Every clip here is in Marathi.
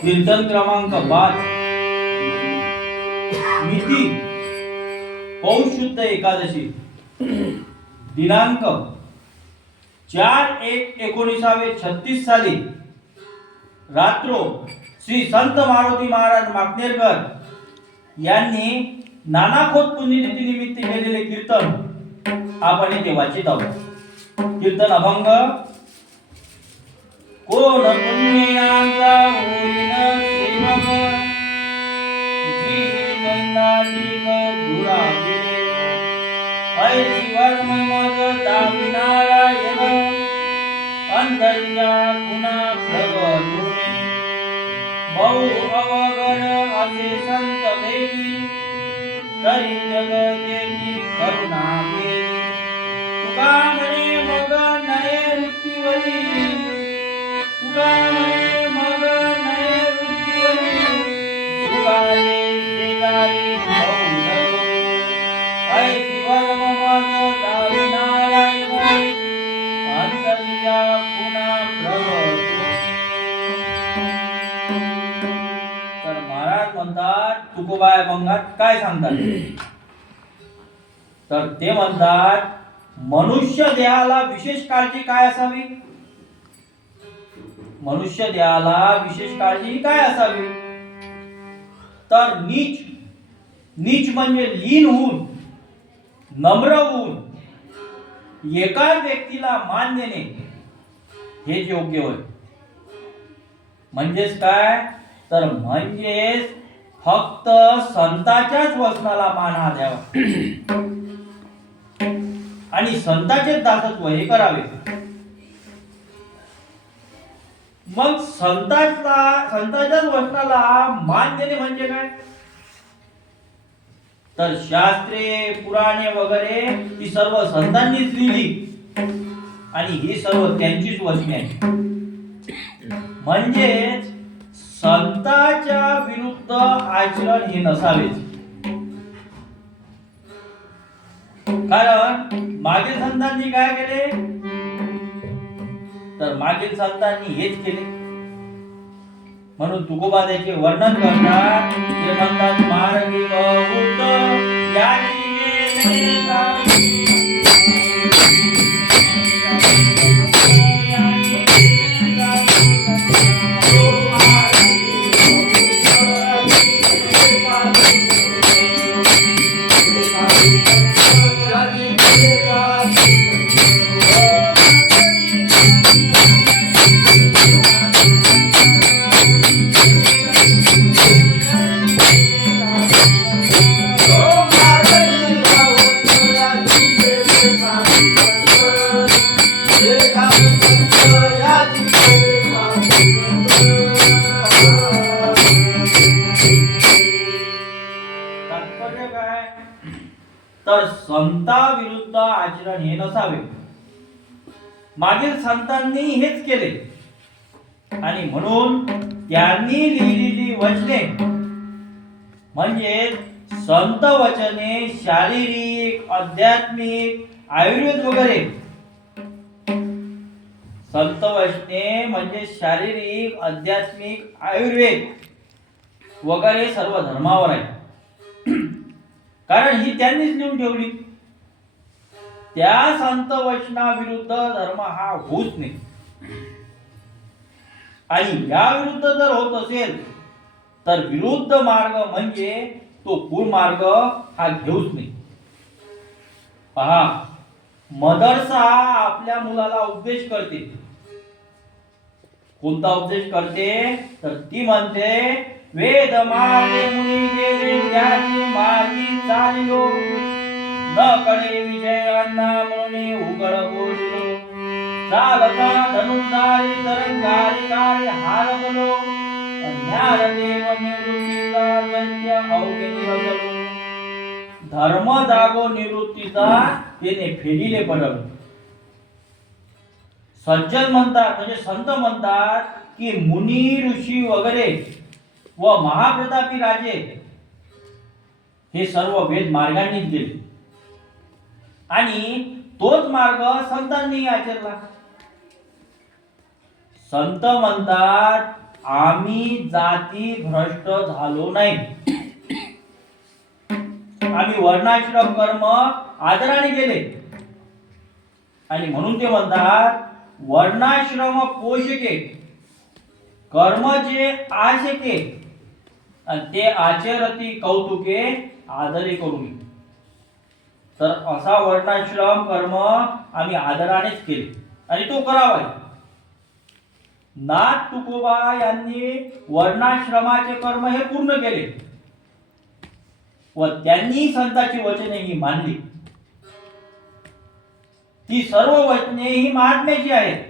कीर्तन क्रमांक पाच. मिती. पौष शुद्ध एकादशी. दिनांक चार एक एकोणीसावे छत्तीस साली. रात्रो श्री संत मारुती महाराज माकनेरकर यांनी नानाखोत पुण्यतिथी निमित्त केलेले कीर्तन आपण इथे वाचित आहोत. कीर्तन अभंग कोण पुण्याचा होईन सेवक जी नैनालिक दुराविले ऐशी वर्म मग अंतर्या बहु असे संत तरी जग करुणा केली तुका म्हणे मग नये वृत्तीवरी म्हणतात तुकोबाय अभंगात काय सांगतात तर ते म्हणतात मनुष्य देहाला विशेष काळजी काय असावी? मनुष्य देहाला विशेष काळजी काय असावी? तर नीच नीच म्हणजे लीन होऊन नम्र होऊन एकाच व्यक्तीला मान देणे हेच योग्य होय. म्हणजेच काय? तर म्हणजेच फक्त संताच्याच वचनाला मान हा द्यावा. आणि संताचे दासत्व हे करावे. मग संताचा संताच्याच वचनाला मान देणे म्हणजे काय? तर शास्त्रे पुराणे वगैरे ही सर्व संतांनीच लिहिली. आणि ही सर्व त्यांचीच वचने आहेत. म्हणजेच संताच्या विरुद्ध आचरण हे नसावेच. कारण मागील संतांनी काय केले? तर मागील संतांनी हेच केले. म्हणून तुकोबा त्याचे वर्णन करतात ते म्हणतात मार्गी बहुत तर संता विरुद्ध आचरण हे नसावे. मागील संतांनी हेच केले. आणि म्हणून त्यांनी लिहिलेली वचने. म्हणजे संत वचने शारीरिक आध्यात्मिक आयुर्वेद वगैरे. संत वैष्णव म्हणजे शारीरिक आध्यात्मिक आयुर्वेद वगैरे सर्व धर्मावर आहे कारण ही त्यांनीच लिहून ठेवली. त्या संत वचनाविरुद्ध धर्म हा होत नाही. आणि या विरुद्ध जर होत असेल तर विरुद्ध मार्ग म्हणजे तो कुमार्ग हा घेऊच नाही. पहा मदरसा आपल्या मुलाला उपदेश करते. कोणता उपदेश करते? तर ती म्हणते वेद मार्गे मुनी गेले त्याची मार्गी चालिलो. न कडे विजय अण्णा म्हणून उघड बोललो. चालता धनुधारी तरंगारी काळी हारवलो. ज्ञान देव निवृत्तीचा दैत्य अवघे निवडलो. धर्म जागो निवृत्तीचा त्याने फेडिले पडलो. सज्जन म्हणतात म्हणजे संत म्हणतात की मुनी ऋषी वगैरे व महाप्रतापी राजे हे सर्व वेद मार्गांनी गेले आणि तोच मार्ग संतांनी आचरला. संत म्हणतात आम्ही जाती भ्रष्ट झालो नाही. आम्ही वर्णाश्रम कर्म आदराने केले. आणि म्हणून ते म्हणतात वर्णाश्रम पोषके कर्म जे आशके आणि ते आचरती कौतुके आदरे करून तर असा वर्णाश्रम कर्म आम्ही आदरानेच केले. आणि तो करावा नाथ तुकोबा यांनी वर्णाश्रमाचे कर्म हे पूर्ण केले. व त्यांनी संतांची वचने ही मानली. ती सर्व वचने ही महात्म्याची आहेत.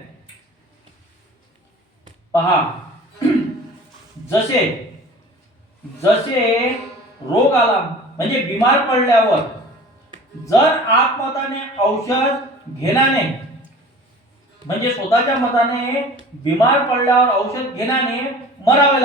पहा. जसे जसे रोग आला म्हणजे बिमार पडल्यावर जर आपमताने औषध घेण्याने म्हणजे स्वतःच्या मताने बिमार पडल्यावर औषध घेण्याने मरावे लागते.